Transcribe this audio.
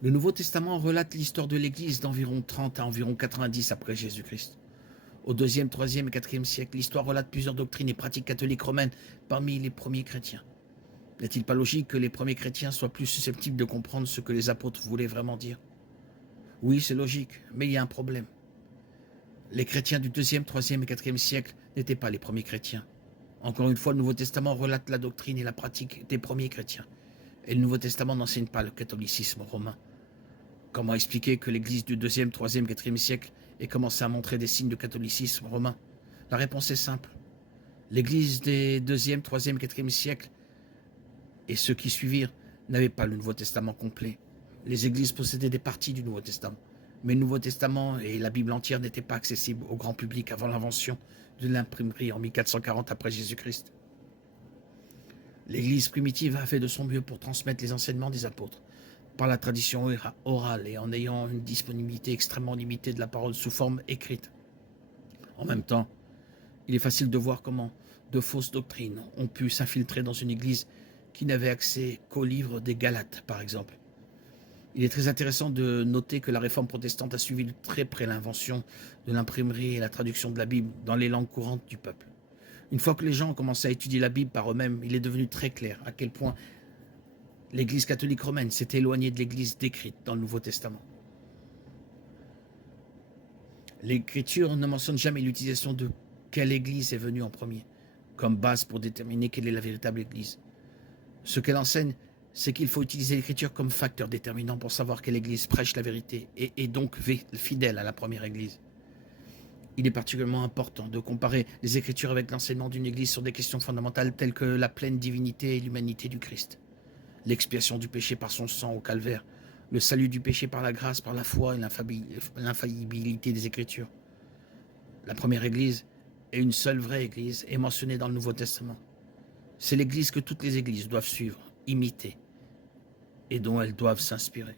Le Nouveau Testament relate l'histoire de l'Église d'environ 30 à environ 90 après Jésus-Christ. Au deuxième, troisième et quatrième siècle, l'histoire relate plusieurs doctrines et pratiques catholiques romaines parmi les premiers chrétiens. N'est-il pas logique que les premiers chrétiens soient plus susceptibles de comprendre ce que les apôtres voulaient vraiment dire? Oui, c'est logique, mais il y a un problème. Les chrétiens du deuxième, troisième et quatrième siècle n'étaient pas les premiers chrétiens. Encore une fois, le Nouveau Testament relate la doctrine et la pratique des premiers chrétiens. Et le Nouveau Testament n'enseigne pas le catholicisme romain. Comment expliquer que l'Église du deuxième, troisième, quatrième siècle ait commencé à montrer des signes de catholicisme romain? La réponse est simple. L'Église des deuxième, troisième, quatrième siècles et ceux qui suivirent n'avaient pas le Nouveau Testament complet. Les églises possédaient des parties du Nouveau Testament, mais le Nouveau Testament et la Bible entière n'étaient pas accessibles au grand public avant l'invention de l'imprimerie en 1440 après Jésus-Christ. L'Église primitive a fait de son mieux pour transmettre les enseignements des apôtres, par la tradition orale et en ayant une disponibilité extrêmement limitée de la parole sous forme écrite. En même temps, il est facile de voir comment de fausses doctrines ont pu s'infiltrer dans une église qui n'avait accès qu'au livre des Galates, par exemple. Il est très intéressant de noter que la réforme protestante a suivi de très près l'invention de l'imprimerie et la traduction de la Bible dans les langues courantes du peuple. Une fois que les gens ont commencé à étudier la Bible par eux-mêmes, il est devenu très clair à quel point l'Église catholique romaine s'est éloignée de l'Église décrite dans le Nouveau Testament. L'Écriture ne mentionne jamais l'utilisation de quelle Église est venue en premier, comme base pour déterminer quelle est la véritable Église. Ce qu'elle enseigne, c'est qu'il faut utiliser l'Écriture comme facteur déterminant pour savoir quelle Église prêche la vérité et est donc fidèle à la première Église. Il est particulièrement important de comparer les Écritures avec l'enseignement d'une Église sur des questions fondamentales telles que la pleine divinité et l'humanité du Christ, l'expiation du péché par son sang au calvaire, le salut du péché par la grâce, par la foi et l'infaillibilité des Écritures. La première Église et une seule vraie Église est mentionnée dans le Nouveau Testament. C'est l'Église que toutes les Églises doivent suivre, imiter et dont elles doivent s'inspirer.